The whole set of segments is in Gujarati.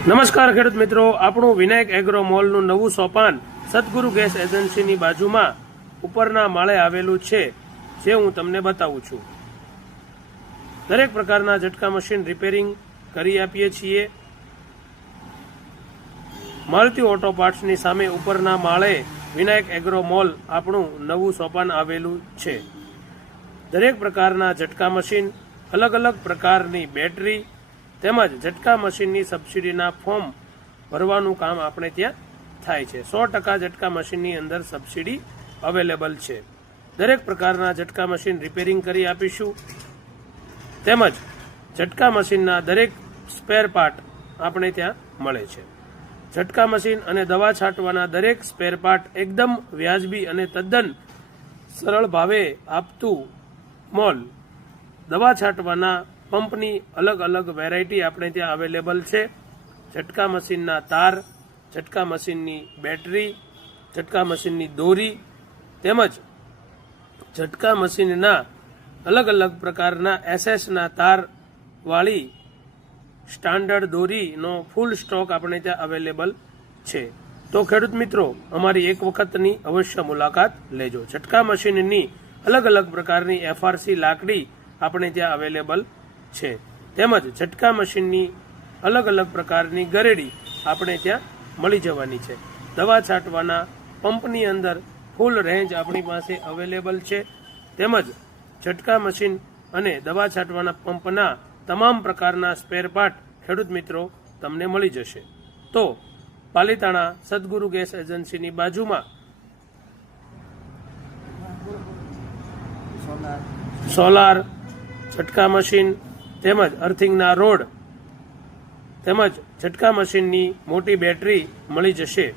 નમસ્કાર ખેડૂત મિત્રો, આપણું વિનાયક એગ્રો મોલનું નવું સોપાન સદગુરુ ગેસ એજન્સીની બાજુમાં ઉપરના માળે આવેલું છે, જે હું તમને બતાવું છું. દરેક પ્રકારના ઝટકા મશીન રિપેરિંગ કરી આપીએ છીએ. મારુતિ ઓટો પાર્ટ્સની સામે ઉપરના માળે વિનાયક એગ્રો મોલ આપણું નવું સોપાન આવેલું છે. દરેક પ્રકારના ઝટકા મશીન, અલગ અલગ પ્રકારની બેટરી તેમજ ઝટકા મશીનની સબસિડીના ફોર્મ ભરવાનું કામ આપણે ત્યાં થાય છે. 100% ઝટકા મશીનની અંદર સબસિડી અવેલેબલ છે. દરેક પ્રકારના ઝટકા મશીન રિપેરિંગ કરી આપીશું. તેમજ ઝટકા મશીનના દરેક સ્પેર પાર્ટ આપણે ત્યાં મળે છે. ઝટકા મશીન અને દવા છાંટવાના દરેક સ્પેર પાર્ટ એકદમ વ્યાજબી અને તદ્દન સરળ ભાવે આપતું મોલ. દવા છાંટવાના પંપની અલગ અલગ વેરાયટી આપણે ત્યાં અવેલેબલ છે. ઝટકા મશીનના તાર, ઝટકા મશીનની બેટરી, ઝટકા મશીનની દોરી તેમજ ઝટકા મશીનના અલગ અલગ પ્રકારના એસએસના તારવાળી સ્ટાન્ડર્ડ દોરીનો ફૂલ સ્ટોક આપણે ત્યાં અવેલેબલ છે. તો ખેડૂત મિત્રો, અમારી એક વખતની અવશ્ય મુલાકાત લેજો. ઝટકા મશીનની અલગ અલગ પ્રકારની એફઆરસી લાકડી આપણે ત્યાં અવેલેબલ છે. તેમજ ઝટકા મશીનની અલગ અલગ પ્રકારની ગરેડી આપણે ત્યાં મળી જવાની છે. દવા છાંટવાના પંપની અંદર ફૂલ રેન્જ આપણી પાસે અવેલેબલ છે. તેમજ ઝટકા મશીન અને દવા છાંટવાના પંપના તમામ પ્રકારના સ્પેર પાર્ટ ખેડૂત મિત્રો તમને મળી જશે. તો પાલીતાણા સદગુરુ ગેસ એજન્સીની બાજુમાં સોલાર, ઝટકા મશીન તેમજ અર્થિંગના રોડ તેમજ ઝટકા મશીનની મોટી બેટરી મળી જશે.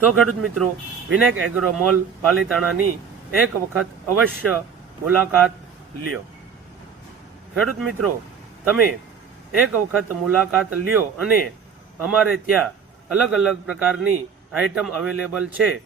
તો ખેડૂત મિત્રો, વિનાયક એગ્રો મોલ પાલીતાણાની એક વખત અવશ્ય મુલાકાત લ્યો. ખેડૂત મિત્રો, તમે એક વખત મુલાકાત લ્યો અને અમારે ત્યાં અલગ અલગ પ્રકારની આઇટમ અવેલેબલ છે.